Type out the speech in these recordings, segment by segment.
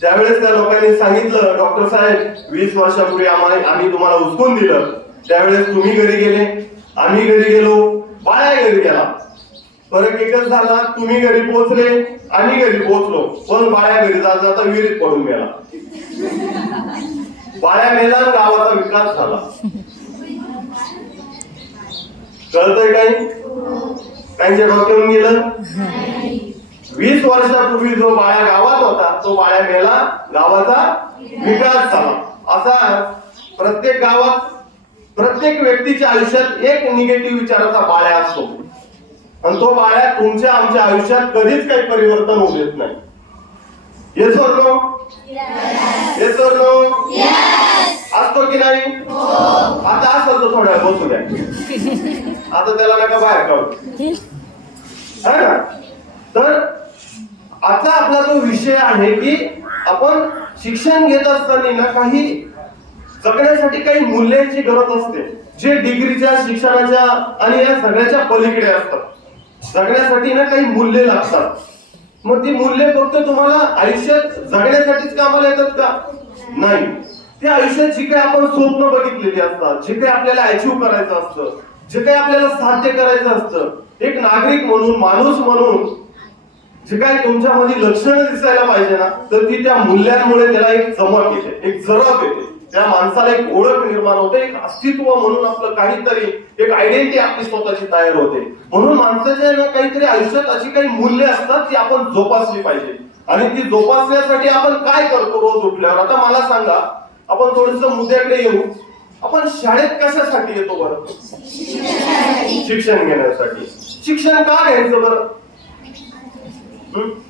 त्यावेळेस त्या लोकांनी सांगितलं डॉक्टर साहेब वीस वर्षापूर्वी आम्हाला आम्ही तुम्हाला उचकून दिलं. त्यावेळेस तुम्ही घरी गेले आम्ही घरी गेलो बाया घरी गेला. फरक एकच झाला तुम्ही घरी पोहोचले आम्ही घरी पोहोचलो. पण बाळ्या घरी जाता जाता विहिरीत पडून गेला. बाळ्या मेला गावाचा विकास झाला. कळतंय काही? त्यांच्या डोक्यावरून गेलं? वीस वर्षापूर्वी जो बाळ्या गावात होता तो बाळ्या मेला गावाचा विकास झाला. असा प्रत्येक गावात प्रत्येक व्यक्तीच्या आयुष्यात एक निगेटिव्ह विचाराचा बाळ्या असतो. आणि तो बाळ्या तुमच्या आमच्या आयुष्यात कधीच काही परिवर्तन होऊ देत नाही. येस और नो येस और नो असतो की नाही? आता असं तो थोड्या बसू द्या. आता त्याला नका बाहेर काढू. है ना? तर आता आपला जो विषय आहे की आपण शिक्षण घेत असताना ना काही जगण्यासाठी काही मूल्यांची गरज असते. जे डिग्रीच्या शिक्षणाच्या आणि या सगळ्याच्या पलीकडे असतात. जगण्यासाठी ना काही मूल्य लागतात. मग ती मूल्य फक्त तुम्हाला आयुष्यात जगण्यासाठीच कामाला येतात का? नाही. त्या आयुष्यात जी काही आपण स्वप्न बघितलेली असतात जे काही आपल्याला अचीव करायचं असतं जे काही आपल्याला साध्य करायचं असतं एक नागरिक म्हणून माणूस म्हणून जे काही तुमच्यामध्ये लक्षणं दिसायला पाहिजे ना तर ती त्या मूल्यांमुळे त्याला एक चमक येते एक जरब येते. त्या माणसाला एक ओळख निर्माण होते एक अस्तित्व म्हणून आपलं काहीतरी एक आयडेंटिटी आपली स्वतःची तयार होते. म्हणून माणसाच्या ना काहीतरी आयुष्यात अशी काही मूल्य असतात ती आपण जोपासली पाहिजे. आणि ती जोपासण्यासाठी आपण काय करतो रोज उठल्यावर? आता मला सांगा आपण थोडस मुद्द्याकडे येऊ. आपण शाळेत कशासाठी येतो बरं? शिक्षण घेण्यासाठी. शिक्षण का घ्यायचं बरं? हं?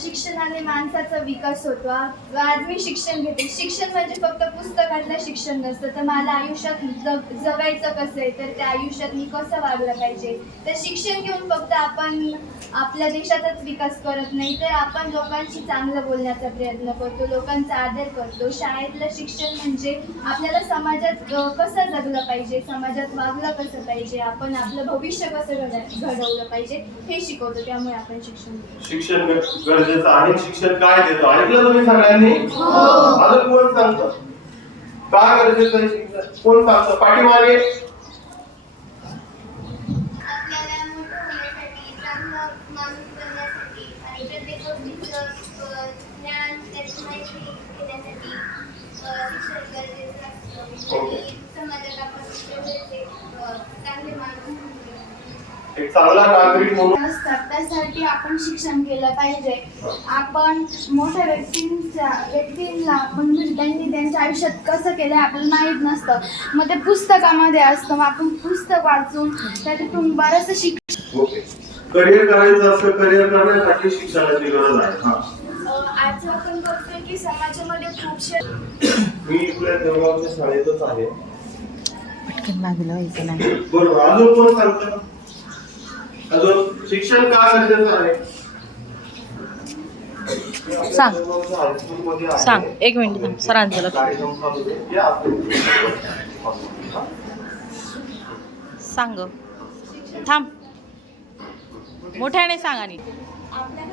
शिक्षणाने माणसाचा विकास होतो. आज मी शिक्षण घेते. शिक्षण म्हणजे फक्त पुस्तकातलं शिक्षण नसतं. तर मला आयुष्यात जग जगायचं कसं आहे? तर त्या आयुष्यात मी कसं वागलं पाहिजे? तर शिक्षण घेऊन फक्त आपण आपल्या देशाचाच विकास करत नाही तर आपण लोकांशी चांगलं बोलण्याचा प्रयत्न करतो लोकांचा आदर करतो. शाळेतलं शिक्षण म्हणजे आपल्याला समाजात कसं जगलं पाहिजे? समाजात वागलं कसं पाहिजे? आपण आपलं भविष्य कसं घड घडवलं पाहिजे? हे शिकवतो. त्यामुळे आपण शिक्षण शिक्षण गरजेचं आहे. शिक्षण काय देतो? ऐकलं तुम्ही सगळ्यांनी? अजून कोण सांगतं? का गरजेचं आहे शिक्षण? कोण सांगतं? पाठीमागे? आपल्याला मोठं होण्यासाठी चांगलं माणूस बनण्यासाठी आणि प्रत्येक गोष्टीचं अ, ज्ञान त्याची माहिती घेण्यासाठी अ, शिक्षण गरजेचं असतं आणि समाजात आपण तेवढेच एक अ, चांगले माणूस बनू शकतो. एक चांगला नागरिक म्हणून. त्यासाठी आपण शिक्षण केलं पाहिजे. आपण मोठ्या व्यक्तींच्या व्यक्तींना आपण म्हणजे त्यांनी त्यांच्या आयुष्यात कसं केलं आपल्याला माहीत नसतं. मग ते पुस्तकामध्ये असतं मग आपण पुस्तक वाचून त्यातून बरंचसं शिक ओके. करिअर करायचं असं करिअर करण्यासाठी शिक्षणाची गरज आहे. हा. आज आपण बघतोय की समाजामध्ये खूपशे मी देवगावच्या शाळेतच आहे. पटकन बाजूला व्हायचं नाही. बरोबर अजून कोण सांगतं अजून शिक्षण का गरजेचं आहे? सांग. सांग. एक मिनिट थांब. सरांचं लक्ष? सांग थांब. मोठ्याने सांग आणि. आपल्या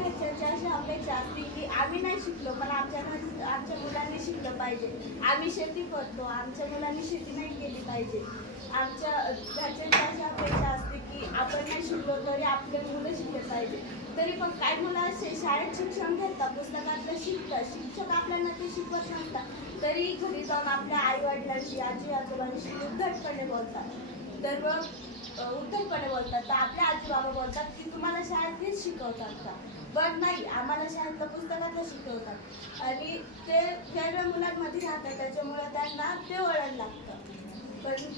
अशी शिकलो पण आमच्या घर आमच्या मुलांनी शिकलं पाहिजे. आम्ही शेती करतो आमच्या मुलांनी शेती नाही केली पाहिजे. आमच्या घरच्यांची अशी अपेक्षा असते की आपण नाही शिकलो तरी आपले मुलं शिकले पाहिजे. तरी पण काही मुलं असे शाळेत शिक्षण घेतात पुस्तकातलं शिकतात शिक्षक आपल्याला ते शिकवत नसतात. तरी घरी जाऊन आपल्या आई वडिलांशी आजी आजोबांशी उद्धटपणे बोलतात. तर मग उद्धटपणे बोलतात. तर आपले आजी बाबा बोलतात की तुम्हाला शाळेत हेच शिकवतात का? पण नाही आम्हाला शाळेतल्या पुस्तकातलं शिकवतात. आणि ते वेगळ्या मुलांमध्ये राहतात त्याच्यामुळे त्यांना ते वळण लागतं. पण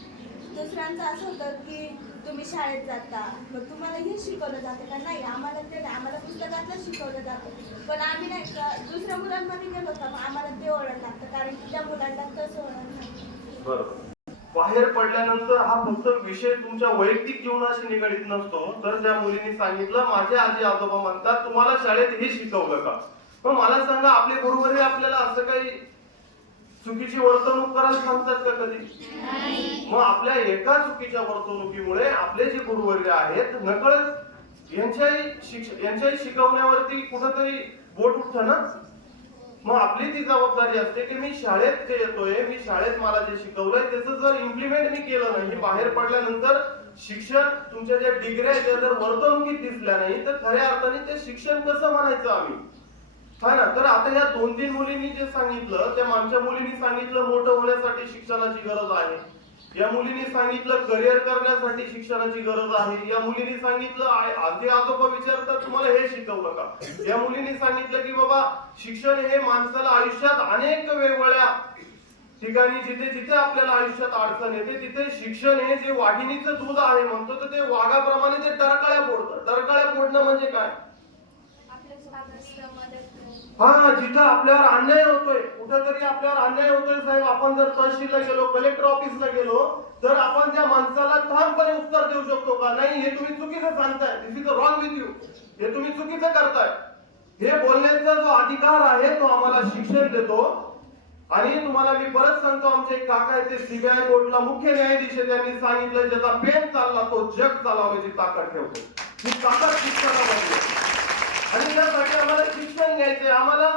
दुसऱ्यांचं असं होतं की तुम्ही शाळेत जाता मग तुम्हाला हे शिकवलं जातं का? नाही आम्हाला ते नाही आम्हाला पुस्तकातलं शिकवलं जातं. पण आम्ही नाही का दुसऱ्या मुलांमध्ये गेलो का मग आम्हाला ते वळण लागतं कारण की त्या मुलांना तसं वळण नाही बरोबर. बाहेर पडल्यानंतर हा फक्त विषय तुमच्या वैयक्तिक जीवनाशी निगडीत नसतो. तर त्या मुलीने सांगितलं माझे आजी आजोबा म्हणतात तुम्हाला शाळेत हे शिकवलं का? मग मला सांगा आपले गुरुवरही आपल्याला असं काही चुकीची वर्तणूक करायला सांगतात का कधी? मग आपल्या एका चुकीच्या वर्तणुकीमुळे आपले जे गुरुवर्य आहेत नकळत यांच्याही शिक्ष यांच्याही शिकवण्यावरती कुठंतरी बोट उठतं ना? मग आपली ती जबाबदारी असते की मी शाळेत जे येतोय मी शाळेत मला जे शिकवलंय त्याचं जर इम्प्लिमेंट मी केलं नाही बाहेर पडल्यानंतर शिक्षण तुमच्या ज्या डिग्र्या आहेत त्या जर वर्तणुकीत दिसल्या नाही तर खऱ्या अर्थाने ते शिक्षण कसं म्हणायचं आम्ही? हा ना? तर आता या दोन तीन मुलींनी जे सांगितलं त्या मागच्या मुलींनी सांगितलं मोठं होण्यासाठी शिक्षणाची गरज आहे. या मुलींनी सांगितलं करिअर करण्यासाठी शिक्षणाची गरज आहे. या मुलींनी सांगितलं आय- आजी आजोबा विचारतात तुम्हाला हे शिकवलं का? या मुलीने सांगितलं की बाबा शिक्षण हे माणसाला आयुष्यात अनेक वेगवेगळ्या ठिकाणी जिथे जिथे आपल्याला आयुष्यात अडचण येते तिथे शिक्षण हे जे वाघिणीचं दूध आहे म्हणतो तर ते वाघाप्रमाणे ते टरकाळ्या फोडतं. टरकाळ्या फोडणं म्हणजे काय आपल्या स्वातंत्र्य मदत करणं. हा जिथं आपल्यावर अन्याय होतोय कुठंतरी आपल्यावर अन्याय होतोय साहेब. आपण जर तहसीलला गेलो कलेक्टर ऑफिसला गेलो तर आपण त्या माणसाला ठामपणे उत्तर देऊ शकतो का? नाही हे तुम्ही चुकीचं सांगताय. This is wrong with you हे तुम्ही चुकीचं करताय. हे बोलण्याचा जो अधिकार आहे तो आम्हाला शिक्षण देतो. आणि तुम्हाला मी परत सांगतो आमचे एक काका आहे ते सीबीआय कोर्टला मुख्य न्यायाधीश आहे त्यांनी सांगितलं ज्याचा पेन चालला तो जग चालवण्याची ताकद ठेवतो. ही ताकद शिक्षणामध्ये आणि त्यासाठी आम्हाला शिक्षण घ्यायचंय. आम्हाला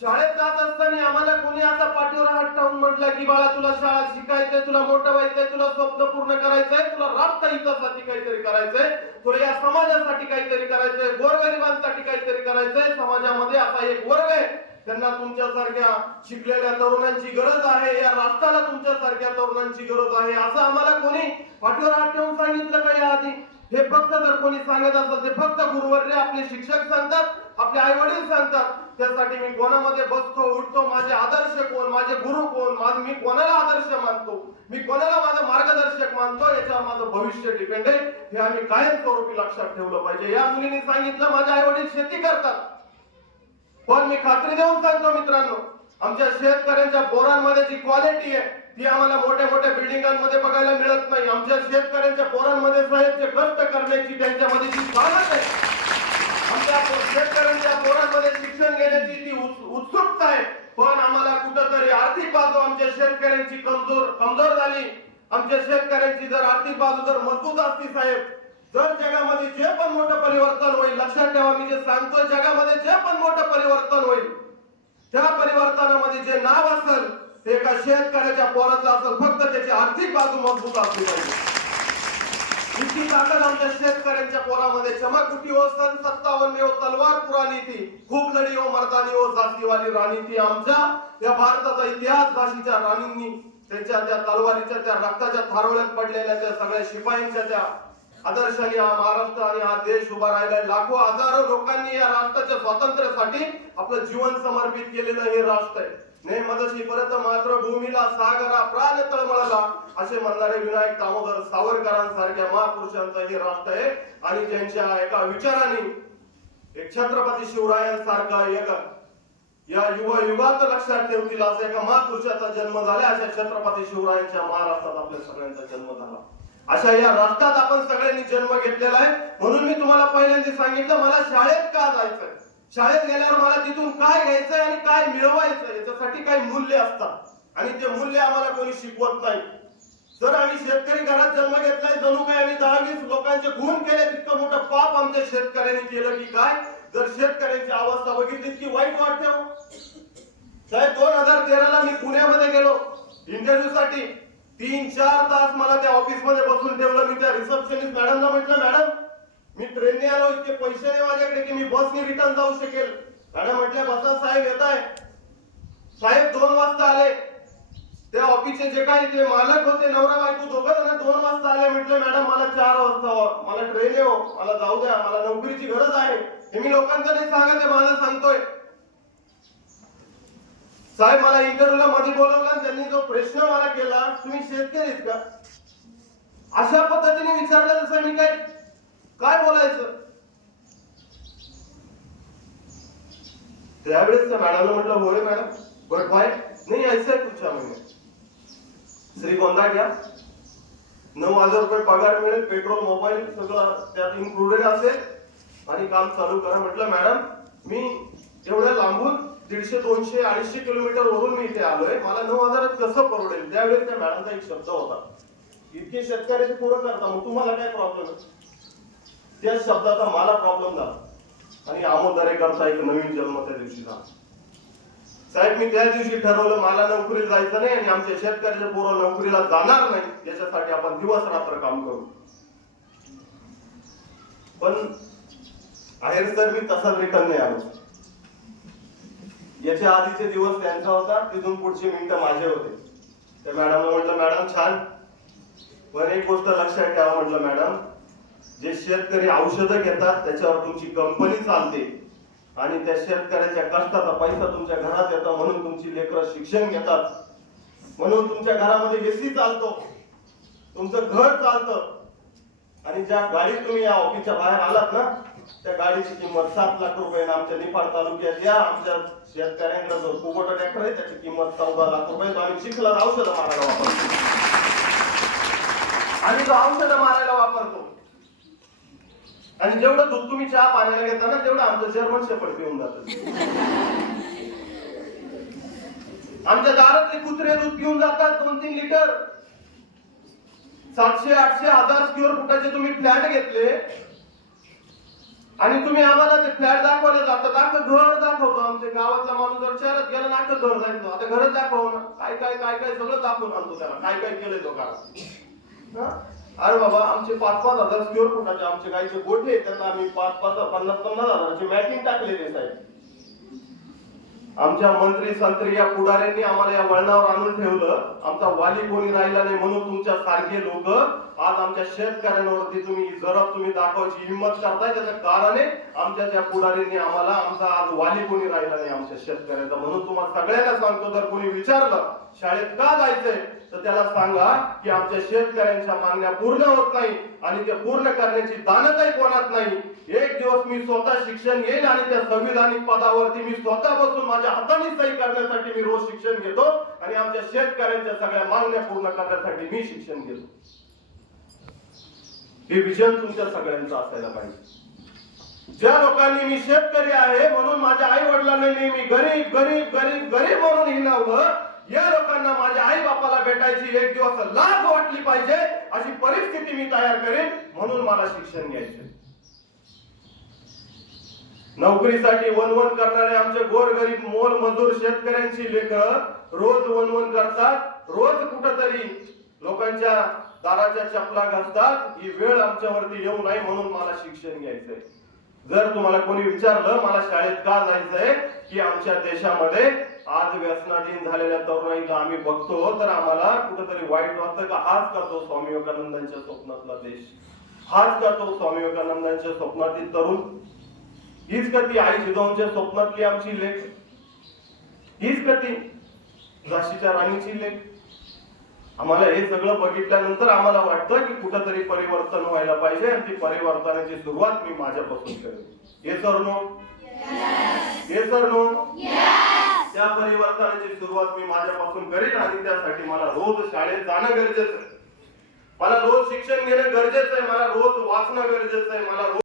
शाळेत जात असताना आम्हाला कोणी आता पाठीवर हात टाकून म्हटलं की बाळा तुला शाळा शिकायचंय तुला मोठं व्हायचंय तुला स्वप्न पूर्ण करायचंय तुला राष्ट्र हितासाठी काहीतरी करायचंय तुला या समाजासाठी काहीतरी करायचंय गोरगरिबांसाठी काहीतरी करायचंय. समाजामध्ये असा एक वर्ग आहे. त्यांना तुमच्यासारख्या शिकलेल्या तरुणांची गरज आहे. या राष्ट्राला तुमच्यासारख्या तरुणांची गरज आहे. असं आम्हाला कोणी पाठीवर हात ठेवून सांगितलं का या आधी हे फक्त जर कोणी सांगत असेल ते फक्त गुरुवर्य आपले शिक्षक सांगतात आपले आई वडील सांगतात. त्यासाठी मी कोणामध्ये बसतो उठतो माझे आदर्श कोण माझे गुरु कोण मी कोणाला आदर्श मानतो? मी कोणाला माझं मार्गदर्शक मानतो? याच्यावर माझं भविष्य डिपेंड आहे. हे आम्ही कायम स्वरूपी लक्षात ठेवलं पाहिजे. या मुलीने सांगितलं माझे आई वडील शेती करतात. पण मी खात्री देऊन सांगतो मित्रांनो आमच्या शेतकऱ्यांच्या पोरांमध्ये जी क्वालिटी आहे ती आम्हाला मोठ्या मोठ्या बिल्डिंगांमध्ये बघायला मिळत नाही. आमच्या शेतकऱ्यांच्या पोरांमध्ये साहेब जे कष्ट करण्याची त्यांच्यामध्ये जी ताकद आहे. आमच्या शेतकऱ्यांच्या पोरांमध्ये शिक्षण घेण्याची ती उत्सुकता आहे. पण आम्हाला कुठंतरी आर्थिक बाजू आमच्या शेतकऱ्यांची कमजोर कमजोर झाली. आमच्या शेतकऱ्यांची जर आर्थिक बाजू जर मजबूत असती साहेब जर जगामध्ये जे पण मोठं परिवर्तन होईल लक्षात ठेवा मी जे सांगतोय जगामध्ये जे पण मोठं परिवर्तन होईल त्या परिवर्तनामध्ये जे नाव असेल शेतकऱ्याच्या पोराचं असेल फक्त त्याची आर्थिक बाजू मजबूत असली पाहिजे. इतकी ताकद आमच्या शेतकऱ्यांच्या पोरामध्ये. चमक हो सन सत्तावन्न हो तलवार पुराणी ती. खूप लढी हो मर्दानी हो जातीवाली राणी ती आमच्या. या भारताचा इतिहास भाषेच्या राणींनी त्यांच्या त्या तलवारीच्या त्या रक्ताच्या थारोळ्यात पडलेल्या त्या सगळ्या शिपायांच्या त्या आदर्शाने हा महाराष्ट्र आणि हा देश उभा राहिलाय. लाखो हजारो लोकांनी या राष्ट्राच्या स्वातंत्र्यासाठी आपलं जीवन समर्पित केलेलं हे राष्ट्र आहे. ने मदशी परत मातृभूमीला सागरा प्राण तळमळला असे म्हणणारे विनायक दामोदर सावरकरांसारख्या महापुरुषांचं हे राष्ट्र आहे. आणि ज्यांच्या एका विचाराने एक छत्रपती शिवरायांसारखा एक या युवा युगात लक्षात ठेवतील असं एका महापुरुषाचा जन्म झाला अशा छत्रपती शिवरायांच्या महाराष्ट्रात आपल्या सगळ्यांचा जन्म झाला. अशा या राष्ट्रात आपण सगळ्यांनी जन्म घेतलेला आहे. म्हणून मी तुम्हाला पहिल्यांदा सांगितलं मला शाळेत का जायचंय? शाळेत गेल्यावर मला तिथून काय घ्यायचंय आणि काय मिळवायचं याच्यासाठी काही मूल्य असतात. आणि ते मूल्य आम्हाला कोणी शिकवत नाही. जर आम्ही शेतकरी घरात जन्म घेतलाय जणू काय आम्ही दहा वीस लोकांचे खून केले तितकं मोठं पाप आमच्या शेतकऱ्यांनी केलं की काय? जर शेतकऱ्यांची अवस्था बघितली की वाईट वाटते हो. साहेब दोन हजार तेराला मी पुण्यामध्ये गेलो. इंटरव्ह्यू साठी तीन चार तास मला त्या ऑफिसमध्ये बसून ठेवलं. मी त्या रिसेप्शनिस्ट मॅडमला म्हटलं मॅडम मी ट्रेनने आलो इतके पैसे नाही माझ्याकडे की मी बसने रिटर्न जाऊ शकेल. मॅडम म्हटल्या बसा साहेब येत आहे साहेब दोन वाजता आले. त्या ऑफिसचे जे काही ते मालक होते नवरा बायको दोघं जण दोन वाजता आले. म्हटलं मॅडम मला चार वाजता हो. मला ट्रेन येऊ. मला जाऊ द्या. मला नोकरीची गरज आहे. हे मी लोकांचं नाही सांगत आहे माझं सांगतोय. साहेब मला इंटरव्ह्यूला मध्ये बोलवलं त्यांनी जो प्रश्न मला केला तुम्ही शेतकरी का? अशा पद्धतीने विचारलं तसं मी काय काय बोलायचं? त्यावेळेस त्या मॅडमला म्हटलं होय मॅडम बट बाय नाही ऐसा है कुछ श्री श्रीगोंदा घ्या. नऊ हजार रुपये पगार मिळेल पेट्रोल मोबाईल सगळं त्यात इन्क्लुडेड असेल आणि काम चालू करा. म्हटलं मॅडम मी एवढ्या लांबून दीडशे दोनशे अडीचशे किलोमीटर वरून मी इथे आलोय. मला नऊ हजारात कसं परवडेल? त्यावेळेस त्या मॅडमचा एक शब्द होता. इतके शेतकऱ्याचे पूर्ण करता मग तुम्हाला काय प्रॉब्लेम त्या शब्दाचा मला प्रॉब्लेम झाला. आणि अमोल दरेकरचा एक नवीन जन्म त्या दिवशी झाला. साहेब मी त्या दिवशी ठरवलं मला नोकरीला जायचं नाही आणि आमच्या शेतकऱ्याच्या पोरं नोकरीला जाणार नाही याच्यासाठी आपण दिवस रात्र काम करू. पण आहेर तर मी तसाच रिटर्न नाही आलो. याच्या आधीचे दिवस त्यांचा होता तिथून पुढची मिनिटं माझे होते. त्या मॅडमला म्हटलं मॅडम छान. पण एक गोष्ट लक्षात ठेवा म्हटलं मॅडम. जे शेतकरी औषधं घेतात त्याच्यावर तुमची कंपनी चालते. आणि त्या शेतकऱ्याच्या कष्टाचा पैसा तुमच्या घरात येतो म्हणून तुमची लेकरं शिक्षण घेतात. म्हणून तुमच्या घरामध्ये एसी चालतो. तुमचं घर चालतं. आणि ज्या गाडीत तुम्ही या ऑफिसच्या बाहेर आलात ना त्या गाडीची किंमत सात लाख रुपये आमच्या निफाड तालुक्यात या आमच्या शेतकऱ्यांकडे जो कुबोटा ट्रॅक्टर आहे त्याची किंमत चौदा लाख रुपये तो आम्ही शिकला औषधं मारायला वापरतो. आणि तो औषधं मारायला वापरतो आणि जेवढं दूध तुम्ही चहा पाण्याला घेता ना तेवढं आमचं जर्मन शेपड पिऊन जात. आमच्या दारातले कुत्रे दूध पिऊन जातात दोन तीन लिटर. सातशे आठशे हजार स्क्युअर फुटाचे तुम्ही फ्लॅट घेतले. आणि तुम्ही आम्हाला ते फ्लॅट दाखवायला जातात अख्खं घर दाखवतो आमच्या गावातला माणूस जर शहरात गेला ना अख्खं घर दाखवतो. आता घरच दाखव ना. काय काय काय काय सगळं दाखवून आणतो त्याला. काय काय केलंय तो का अरे बाबा आमचे पाच पाच हजार स्क्वेअर फुटाचे आमचे गाईचे गोठे त्यांना आम्ही पाच पाच पन्नास पन्नास हजाराचे मॅटिंग टाकलेली साहेब. आमच्या मंत्री संत्री या पुढाऱ्यांनी आम्हाला या वळणावर आणून ठेवलं. आमचा वाली कोणी राहिला नाही म्हणून तुमच्या सारखे लोक आज आमच्या शेतकऱ्यांवरती तुम्ही जरब तुम्ही दाखवायची हिंमत करताय. त्याचं कारण आहे आमच्या त्या पुढाऱ्यांनी आम्हाला आमचा आज वाली कोणी राहिला नाही आमच्या शेतकऱ्याचा. म्हणून तुम्हाला सगळ्यांना सांगतो जर कोणी विचारलं शाळेत का जायचंय? तर त्याला सांगा की आमच्या शेतकऱ्यांच्या मागण्या पूर्ण होत नाही आणि ते पूर्ण करण्याची दानताही कोणात नाही. एक दिवस मी स्वतः शिक्षण घेईन आणि त्या संविधानिक पदावरती मी स्वतः बसून माझ्या हाताने सही करण्यासाठी मी रोज शिक्षण घेतो आणि आमच्या शेतकऱ्यांच्या सगळ्या मागण्या पूर्ण करण्यासाठी मी शिक्षण घेतो. हे विजन तुमच्या सगळ्यांचं असायला पाहिजे. ज्या लोकांनी मी शेतकरी आहे म्हणून माझ्या आई वडिलांनी नेहमी गरीब गरीब गरीब गरीब म्हणून हिनावलं या लोकांना माझ्या आई बापाला भेटायची एक दिवस लाज वाटली पाहिजे अशी परिस्थिती मी तयार करेन म्हणून मला शिक्षण घ्यायचे नोकरीसाठी वनवन करणारे आमचे गोरगरीब मोल मजूर शेतकऱ्यांची लेख रोज वनवन करतात. रोज कुठंतरी लोकांच्या दाराच्या चपला घासतात. ही वेळ आमच्यावरती येऊ नये म्हणून मला शिक्षण घ्यायचंय. जर तुम्हाला कोणी विचारलं मला शाळेत का जायचंय? की आमच्या देशामध्ये आज व्यसनाधीन झालेल्या तरुणाईला आम्ही बघतो तर आम्हाला कुठेतरी वाईट वाटतं का? हाच करतो स्वामी विवेकानंदांच्या स्वप्नातला देश? हाच करतो स्वामी विवेकानंदांच्या स्वप्नातील तरुण? हीच का ती आई शिजवूनच्या स्वप्नातली आमची लेख. हीच का ती झाशीच्या राणीची लेख. आम्हाला हे सगळं बघितल्यानंतर आम्हाला वाटतं की कुठंतरी परिवर्तन व्हायला पाहिजे आणि ती परिवर्तनाची सुरुवात मी माझ्यापासून करेन. हे सर नो? हे सर नो? त्या परिवर्तनाची सुरुवात मी माझ्यापासून करेन आणि त्यासाठी मला रोज शाळेत जाणं गरजेचं आहे. मला रोज शिक्षण घेणं गरजेचं आहे मला रोज वाचणं गरजेचं आहे मला रोज